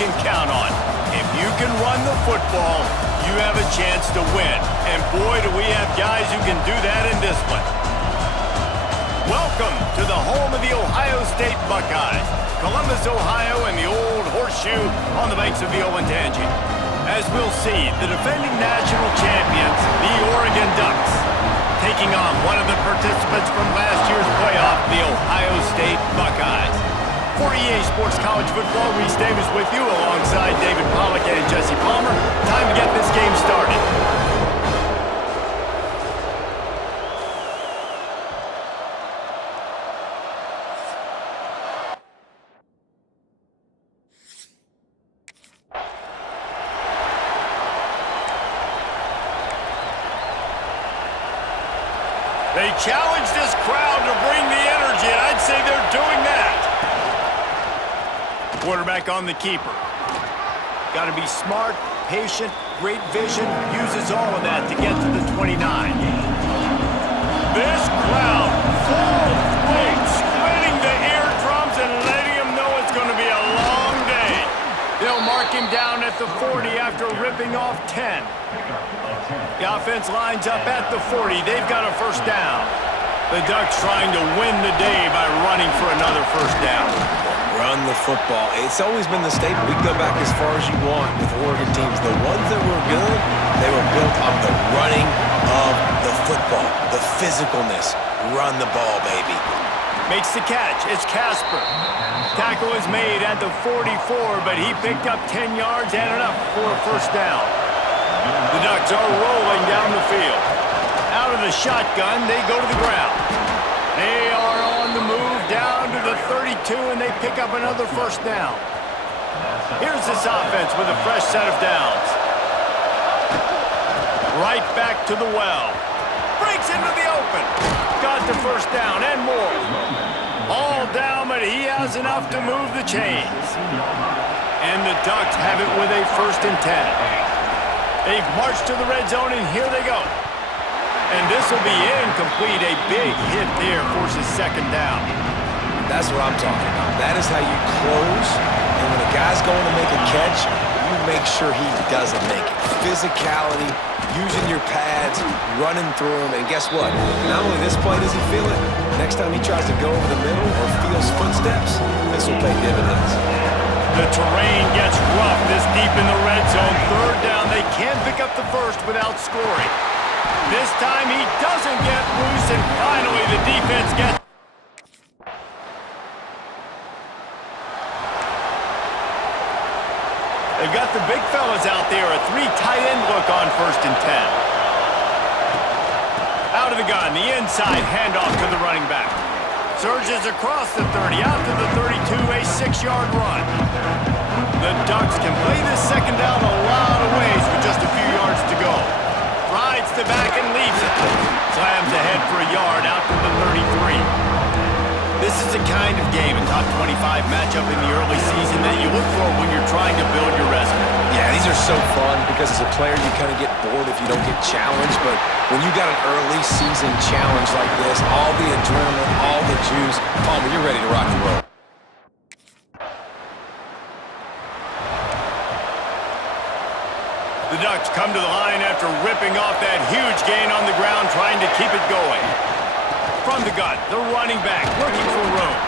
can count on. If you can run the football, you have a chance to win. And boy, do we have guys who can do that in this one. Welcome to the home of the Ohio State Buckeyes, Columbus, Ohio, and the old horseshoe on the banks of the Olentangy. As we'll see, the defending national champions, the Oregon Ducks, taking on one of the participants from last year's playoff, the Ohio State Buckeyes. For EA Sports College Football, Reese Davis with you alongside David Pollack and Jesse Palmer. Time to get this game started. They challenge this crowd to bring the energy, and I'd say they're doing that. Quarterback on the keeper. Got to be smart, patient, great vision, uses all of that to get to the 29. This crowd, full swing, splitting the eardrums and letting them know it's going to be a long day. They'll mark him down at the 40 after ripping off 10. The offense lines up at the 40. They've got a first down. The Ducks trying to win the day by running for another first down. Run the football. It's always been the staple. We can go back as far as you want with Oregon teams. The ones that were good, they were built on the running of the football, the physicalness. Run the ball, baby. Makes the catch. It's Casper. Tackle is made at the 44, but he picked up 10 yards and enough for a first down. The Ducks are rolling down the field. Out of the shotgun, they go to the ground. They are on the move down to the 32, and they pick up another first down. Here's this offense with a fresh set of downs. Right back to the well. Breaks into the open. Got the first down and more. All down, but he has enough to move the chains. And the Ducks have it with a 1st and 10. They've marched to the red zone, and here they go. And this will be incomplete. A big hit there forces 2nd down. That's what I'm talking about. That is how you close. And when a guy's going to make a catch, you make sure he doesn't make it. Physicality, using your pads, running through them. And guess what? Not only this play does he feel it, next time he tries to go over the middle or feels footsteps, this will pay dividends. The terrain gets rough this deep in the red zone. 3rd down, they can't pick up the first without scoring. This time he doesn't get loose, and finally the defense gets... They've got the big fellas out there, a 3 tight end look on 1st and 10. Out of the gun, the inside handoff to the running back. Surges across the 30, out to the 32, a 6-yard run. The Ducks can play this 2nd down a lot of ways with just a few yards to go. Rides the back and leaves it. Slams ahead for a yard out to the 33. This is the kind of game, a top 25 matchup in the early season, that you look for when you're trying to build your resume. Yeah, these are so fun because as a player you kind of get bored if you don't get challenged, but when you got an early season challenge like this, all the adrenaline, all the juice, Palmer, you're ready to rock and roll. The Ducks come to the line after ripping off that huge gain on the ground, trying to keep it going. From the gun, the running back looking for room.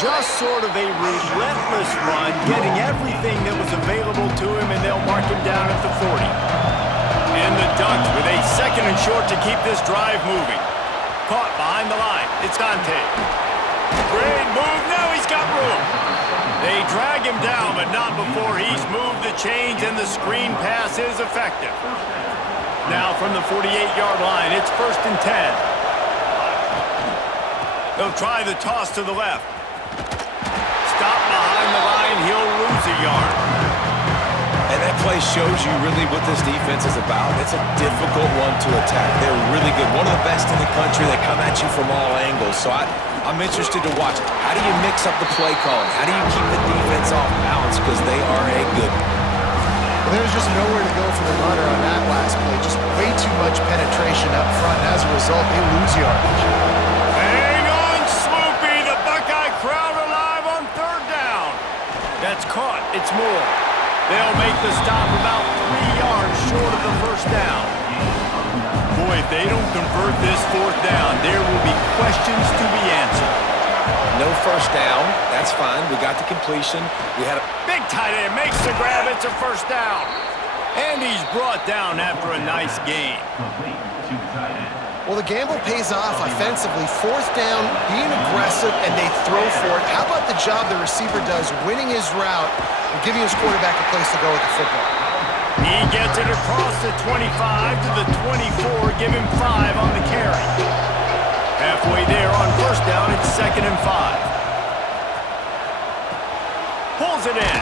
Just sort of a relentless run, getting everything that was available to him, and they'll mark him down at the 40. And the Ducks with a 2nd and short to keep this drive moving. Caught behind the line. It's Dante. Great move. Now he's got room. They drag him down, but not before he's moved the chains, and the screen pass is effective. Now from the 48-yard line, it's 1st and 10. They'll try the toss to the left. Stop behind the line. He'll lose a yard. And that play shows you really what this defense is about. It's a difficult one to attack. They're really good. One of the best in the country. They come at you from all angles. So I'm interested to watch it. How do you mix up the play calling? How do you keep the defense off balance? Because they are a good one. Well, there's just nowhere to go for the runner on that last play. Just way too much penetration up front. And as a result, they lose yardage. Hang on, Swoopy. The Buckeye crowd alive on 3rd down. That's caught. It's more. They'll make the stop about 3 yards short of the first down. Boy, if they don't convert this fourth down, there will be questions to be answered. No first down. That's fine. We got the completion. We had a big tight end makes the grab. It's a first down. And he's brought down after a nice gain. Well, the gamble pays off offensively. Fourth down, being aggressive, and they throw for it. How about the job the receiver does winning his route and giving his quarterback a place to go with the football? He gets it across the 25 to the 24. Give him 5 on the carry. Halfway there on first down, it's 2nd and 5. Pulls it in.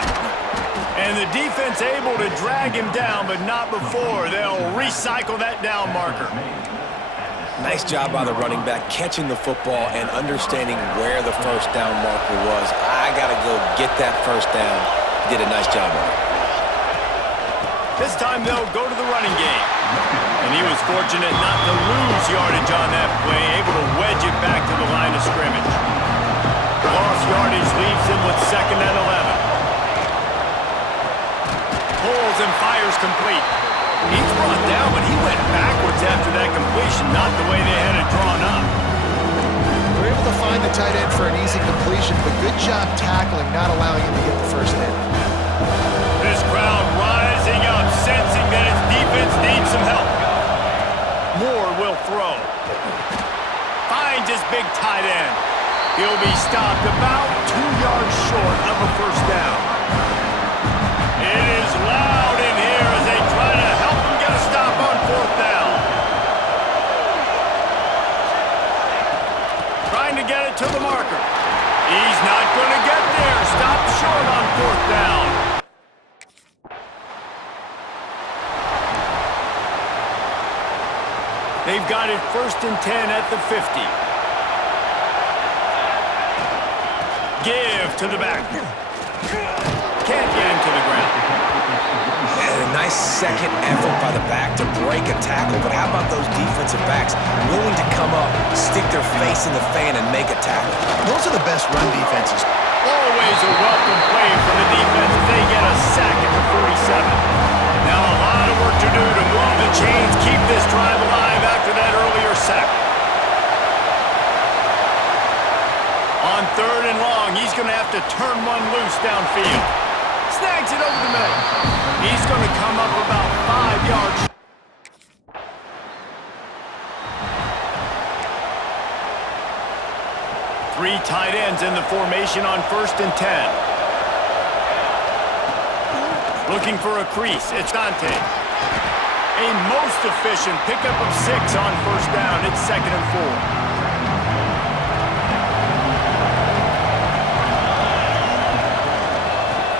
And the defense able to drag him down, but not before. They'll recycle that down marker. nice job by the running back catching the football and understanding where the first down marker was. I got to go get that first down. Did a nice job on it. This time they'll go to the running game. And he was fortunate not to lose yardage on that play, able to wedge it back to the line of scrimmage. Lost yardage leaves him with 2nd and 11. Pulls and fires complete. He's brought down, but he went backwards after that completion, not the way they had it drawn up. They're able to find the tight end for an easy completion, but good job tackling, not allowing him to get the first down. This crowd rising up, sensing that its defense needs some help. Moore will throw. Finds his big tight end. He'll be stopped about 2 yards short of a first down. It is loud in here as they try to help him get a stop on 4th down. Trying to get it to the marker. He's not going to get there. Stopped short on 4th down. They've got it 1st and 10 at the 50. Give to the back. Can't get him to the ground. And a nice second effort by the back to break a tackle, but how about those defensive backs willing to come up, stick their face in the fan, and make a tackle? Those are the best run defenses. Always a welcome play for the defense as they get a sack at the 47. Now a lot of work to do to move the chains, keep this drive alive after that earlier sack. On 3rd and long, he's going to have to turn one loose downfield. Snags it over the middle. He's going to come up about 5 yards. Three tight ends in the formation on 1st and 10. Looking for a crease. It's Dante. A most efficient pickup of 6 on 1st down. It's 2nd and 4.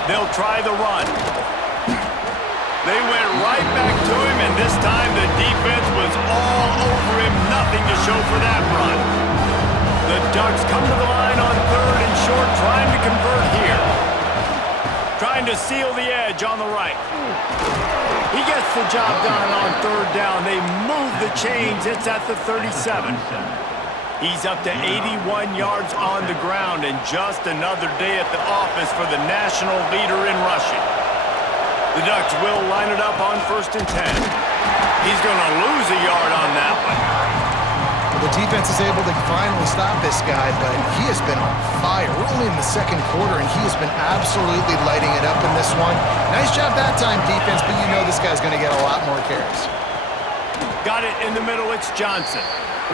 They'll try the run. They went right back to him, and this time the defense was all over him. Nothing to show for that run. The Ducks come to the line on 3rd and short, trying to convert here. Trying to seal the edge on the right. He gets the job done on 3rd down. They move the chains. It's at the 37. He's up to 81 yards on the ground, and just another day at the office for the national leader in rushing. The Ducks will line it up on 1st and 10. He's going to lose a yard on that one. The defense is able to finally stop this guy, but he has been on fire. We're only in the 2nd quarter, and he has been absolutely lighting it up in this one. Nice job that time, defense, but you know this guy's going to get a lot more carries. Got it in the middle. It's Johnson.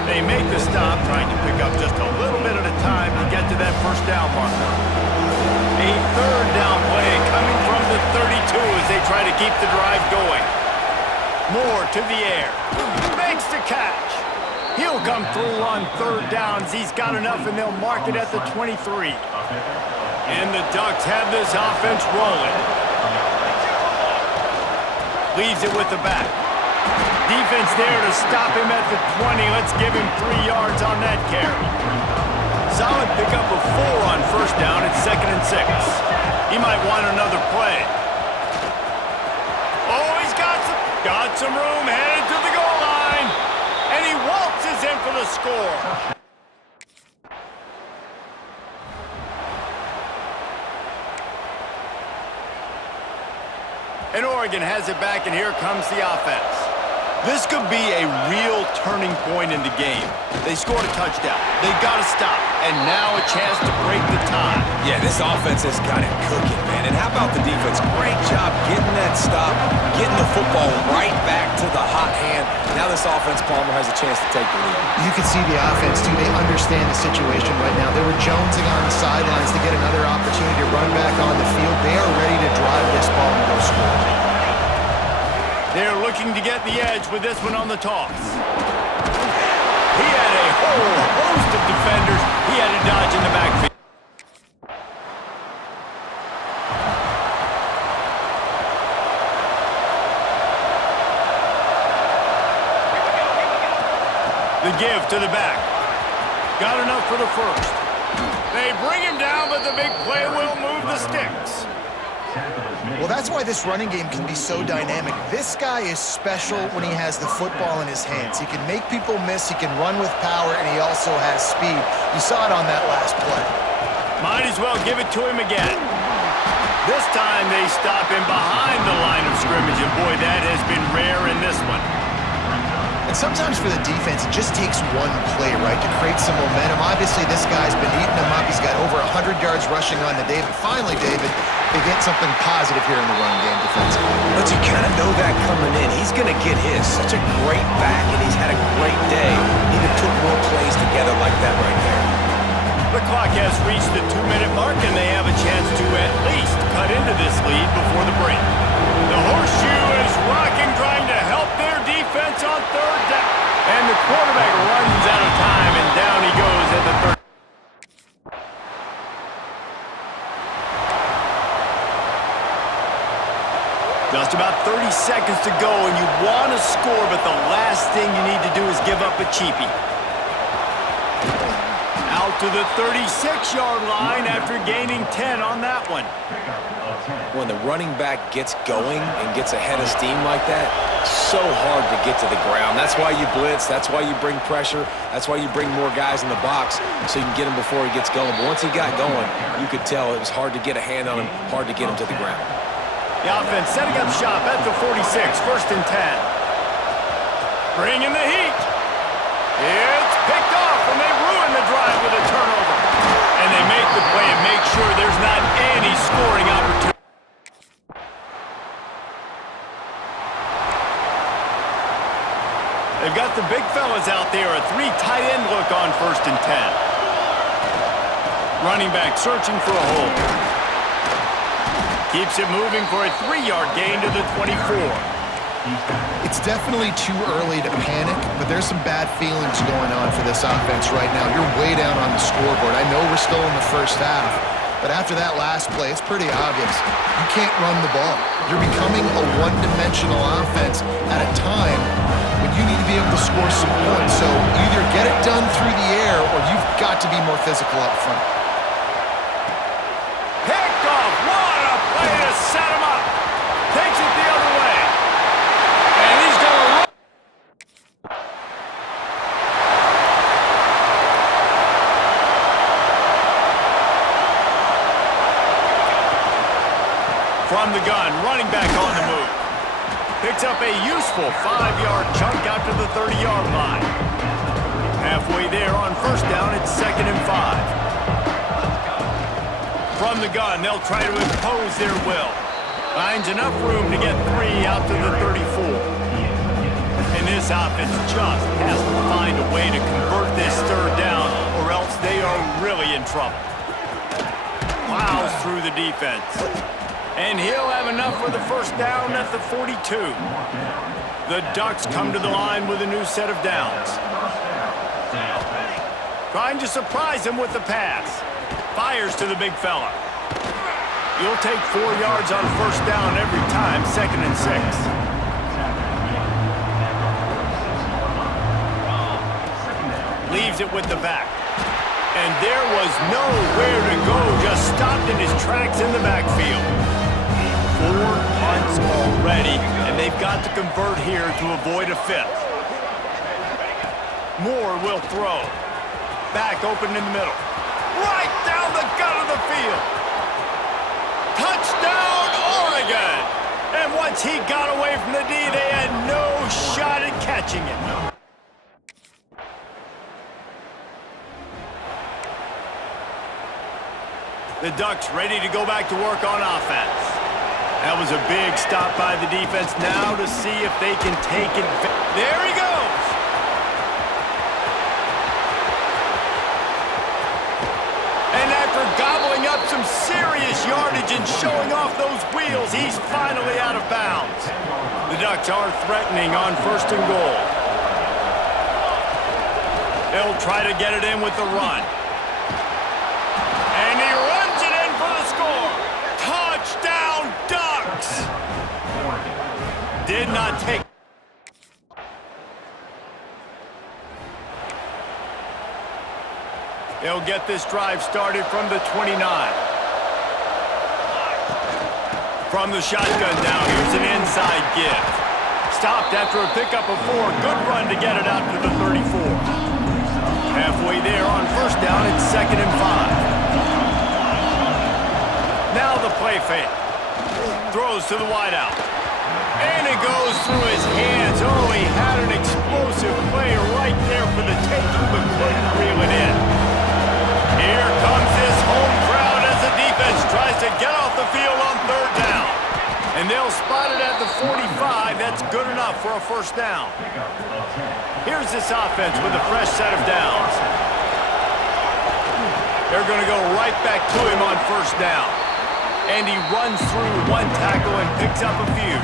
They make the stop, trying to pick up just a little bit at a time to get to that first down marker. A 3rd down play coming from the 32 as they try to keep the drive going. Moore to the air. Makes the catch. He'll come through on 3rd downs. He's got enough, and they'll mark it at the 23. And the Ducks have this offense rolling. Leaves it with the back. Defense there to stop him at the 20. Let's give him 3 yards on that carry. Solid pickup of 4 on 1st down. It's 2nd and 6. He might want another play. Oh, he's got some room, headed to the goal line. And he waltzes in for the score. And Oregon has it back, and here comes the offense. This could be a real turning point in the game. They scored a touchdown. They got to stop. And now a chance to break the tie. Yeah, this offense has got it cooking, man. And how about the defense? Great job getting that stop, getting the football right back to the hot hand. Now this offense, Palmer, has a chance to take the lead. You can see the offense, too. They understand the situation right now. They were jonesing on the sidelines to get another opportunity to run back on the field. They are ready to drive this ball and go score. They're looking to get the edge with this one on the toss. He had a whole host of defenders he had to dodge in the backfield. The give to the back. Got enough for the first. They bring him down, but the big play will move the sticks. Well, that's why this running game can be so dynamic. This guy is special when he has the football in his hands. He can make people miss, he can run with power, and he also has speed. You saw it on that last play. Might as well give it to him again. This time they stop him behind the line of scrimmage, and boy, that has been rare in this one. And sometimes for the defense, it just takes one play, right, to create some momentum. Obviously, this guy's been eating them up. He's got over 100 yards rushing on to David. Finally, David, they get something positive here in the run game defensively. But you kind of know that coming in. He's going to get his. Such a great back, and he's had a great day. Need to put more plays together like that right there. The clock has reached the 2-minute mark, and they have a chance to at least cut into this lead before the break. The horseshoe is rocking, trying to help their defense on third down. And the quarterback runs out of time, and down he goes at the third. Just about 30 seconds to go, and you want to score, but the last thing you need to do is give up a cheapie. Out to the 36-yard line after gaining 10 on that one. When the running back gets going and gets ahead of steam like that, so hard to get to the ground. That's why you blitz. That's why you bring pressure. That's why you bring more guys in the box so you can get him before he gets going. But once he got going, you could tell it was hard to get a hand on him, hard to get him to the ground. The offense setting up shop at the 46, 1st and 10. Bringing the heat. It's picked off, and they ruin the drive with a turnover. And they make the play and make sure there's not any scoring opportunity. They've got the big fellas out there, a 3 tight end look on 1st and 10. Running back searching for a hole. Keeps it moving for a 3-yard gain to the 24. It's definitely too early to panic, but there's some bad feelings going on for this offense right now. You're way down on the scoreboard. I know we're still in the first half, but after that last play, it's pretty obvious. You can't run the ball. You're becoming a one-dimensional offense at a time when you need to be able to score some points. So either get it done through the air or you've got to be more physical up front. Picked off. What a play to set him up. Takes it the other way. And he's going to run. From the gun, running back on the move. Picks up a useful 5-yard chunk out to the 30-yard line. Halfway there on 1st down, it's 2nd and 5. From the gun, they'll try to impose their will. Finds enough room to get 3 out to the 34. And this offense just has to find a way to convert this 3rd down, or else they are really in trouble. Plows through the defense. And he'll have enough for the 1st down at the 42. The Ducks come to the line with a new set of downs. Trying to surprise him with the pass. Fires to the big fella. You'll take 4 yards on 1st down every time, 2nd and 6. Leaves it with the back. And there was nowhere to go, just stopped in his tracks in the backfield. 4 punts already, and they've got to convert here to avoid a 5th. Moore will throw. Back open in the middle. Right down the gut of the field. Touchdown, Oregon! And what Once he got away from the D, they had no shot at catching it. The Ducks ready to go back to work on offense. That was a big stop by the defense. Now to see if they can take it. There he goes. And after gobbling up some serious yardage and showing off those wheels, he's finally out of bounds. The Ducks are threatening on 1st and goal. They'll try to get it in with the run. And he runs it in for the score. Touchdown, Ducks! Did not take. They'll get this drive started from the 29. From the shotgun now, here's an inside give. Stopped after a pickup of 4. Good run to get it out to the 34. Halfway there on 1st down, it's 2nd and 5. Now the play fake. Throws to the wideout. And it goes through his hands. Oh, he had an explosive play right there for the taking, but couldn't reel it in. Here comes his home crowd as the defense tries to get off the field on 3rd down. And they'll spot it at the 45. That's good enough for a 1st down. Here's this offense with a fresh set of downs. They're going to go right back to him on 1st down. And he runs through 1 tackle and picks up a few.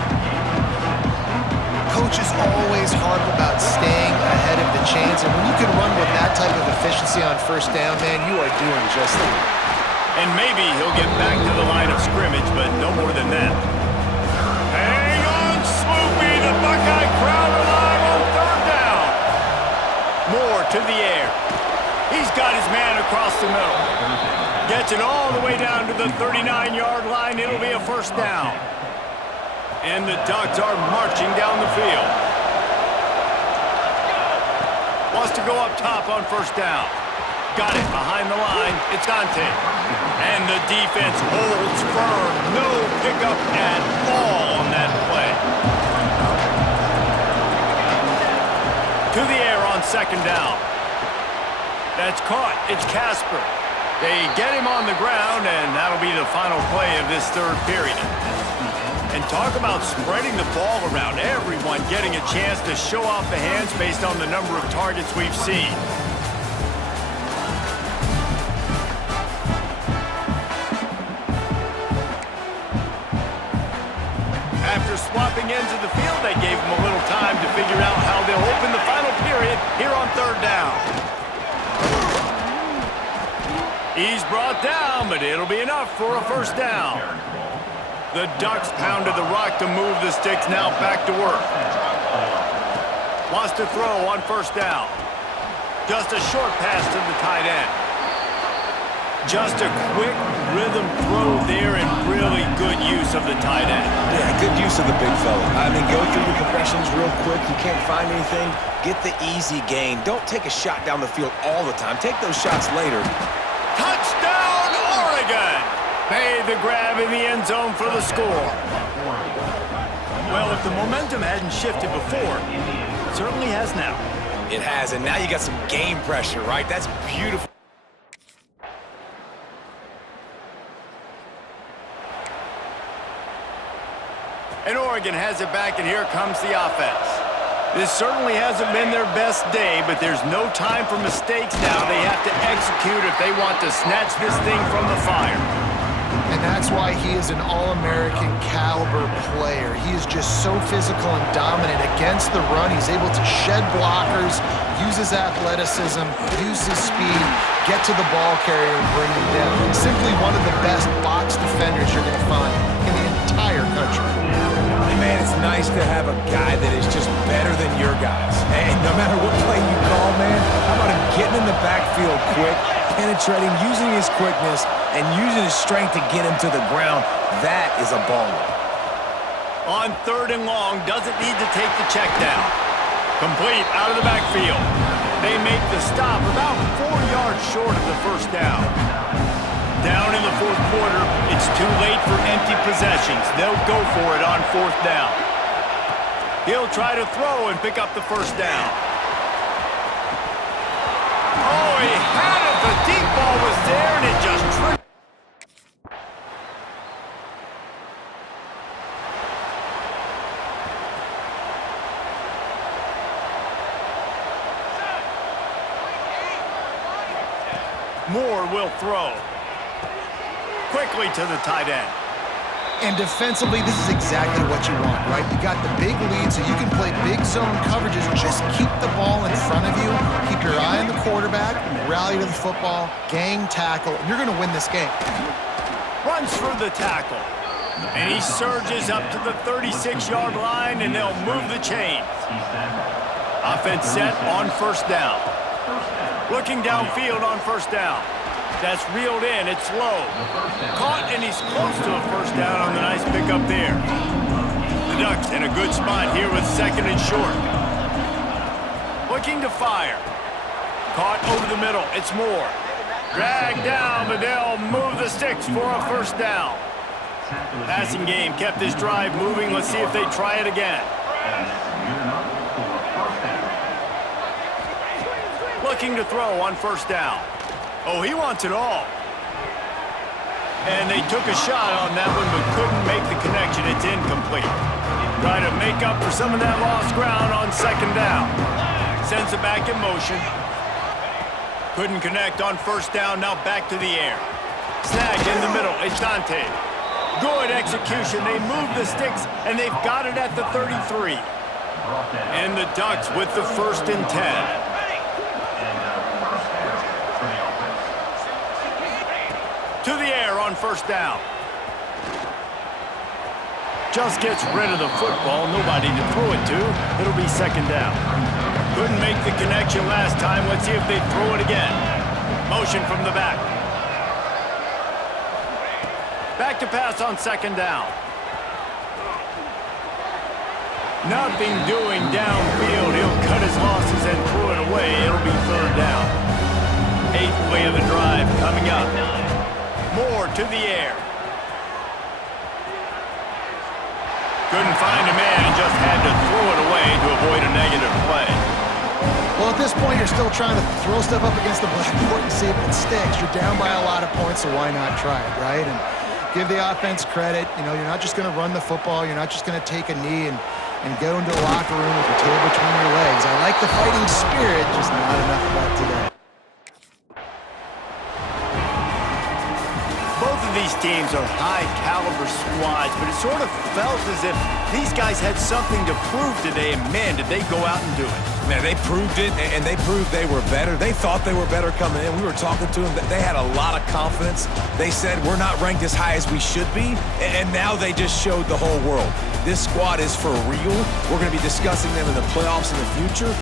Coaches always harp about staying ahead of the chains, and when you can run with that type of efficiency on 1st down, man, you are doing just that. And maybe he'll get back to the line of scrimmage, but no more than that. Hang on, Sloopy, the Buckeye crowd alive on 3rd down. Moore to the air. He's got his man across the middle. Gets it all the way down to the 39-yard line. It'll be a 1st down. And the Ducks are marching down the field. Wants to go up top on 1st down. Got it behind the line. It's Dante. And the defense holds firm. No pickup at all on that play. To the air on 2nd down. That's caught. It's Casper. They get him on the ground, and that'll be the final play of this 3rd period. And talk about spreading the ball around. Everyone getting a chance to show off the hands based on the number of targets we've seen. After swapping ends of the field, they gave him a little time to figure out how they'll open the final period here on 3rd down. He's brought down, but it'll be enough for a 1st down. The Ducks pounded the rock to move the sticks, now back to work. Wants to throw on 1st down. Just a short pass to the tight end. Just a quick rhythm throw there and really good use of the tight end. Yeah, good use of the big fella. I mean, go through your progressions real quick. You can't find anything. Get the easy gain. Don't take a shot down the field all the time. Take those shots later. Touchdown, Oregon! Made the grab in the end zone for the score. Well, if the momentum hadn't shifted before, it certainly has now. It has, and now you got some game pressure, right? That's beautiful. And Oregon has it back, and here comes the offense. This certainly hasn't been their best day, but there's no time for mistakes now. They have to execute if they want to snatch this thing from the fire. And that's why he is an All-American caliber player. He is just so physical and dominant against the run. He's able to shed blockers, use his athleticism, use his speed, get to the ball carrier and bring him down. Simply one of the best box defenders you're going to find in the entire country. Man, it's nice to have a guy that is just better than your guys. And no matter what play you call, man, how about him getting in the backfield quick, penetrating, using his quickness, and using his strength to get him to the ground? That is a baller. On 3rd and long, doesn't need to take the check down. Complete out of the backfield. They make the stop about 4 yards short of the 1st down. down in the fourth quarter. It's too late for empty possessions. They'll go for it on fourth down. He'll try to throw and pick up the first down. Oh, he had it. The deep ball was there, and it just tripped. Moore will throw. Quickly to the tight end. And defensively, this is exactly what you want, right? You got the big lead, so you can play big zone coverages. Just keep the ball in front of you. Keep your eye on the quarterback. Rally to the football. Gang tackle. And you're going to win this game. Runs for the tackle. And he surges up to the 36-yard line, and they'll move the chains. Offense set on first down. Looking downfield on first down. That's reeled in. It's low. Caught, and he's close to a first down on the nice pickup there. The Ducks in a good spot here with second and short. Looking to fire. Caught over the middle. It's Moore. Dragged down, but they'll move the sticks for a first down. Passing game kept this drive moving. Let's see if they try it again. Looking to throw on first down. Oh, he wants it all. And they took a shot on that one, but couldn't make the connection. It's incomplete. Try to make up for some of that lost ground on second down. Sends it back in motion. Couldn't connect on first down. Now back to the air. Snagged in the middle. It's Dante. Good execution. They move the sticks, and they've got it at the 33. And the Ducks with the 1st and 10. To the air on first down. Just gets rid of the football. Nobody to throw it to. It'll be second down. Couldn't make the connection last time. Let's see if they throw it again. Motion from the back. Back to pass on second down. Nothing doing downfield. He'll cut his losses and throw it away. It'll be third down. 8th play of the drive coming up. Moore to the air. Couldn't find a man and just had to throw it away to avoid a negative play. Well, at this point, you're still trying to throw stuff up against the blackboard and see if it sticks. You're down by a lot of points, so why not try it, right? And give the offense credit. You know, you're not just going to run the football. You're not just going to take a knee and go into the locker room with your tail between your legs. I like the fighting spirit, just not enough of that today. Both of these teams are high-caliber squads, but it sort of felt as if these guys had something to prove today, and man, did they go out and do it. Man, they proved it, and they proved they were better. They thought they were better coming in. We were talking to them. They had a lot of confidence. They said, we're not ranked as high as we should be, and now they just showed the whole world. This squad is for real. We're going to be discussing them in the playoffs in the future.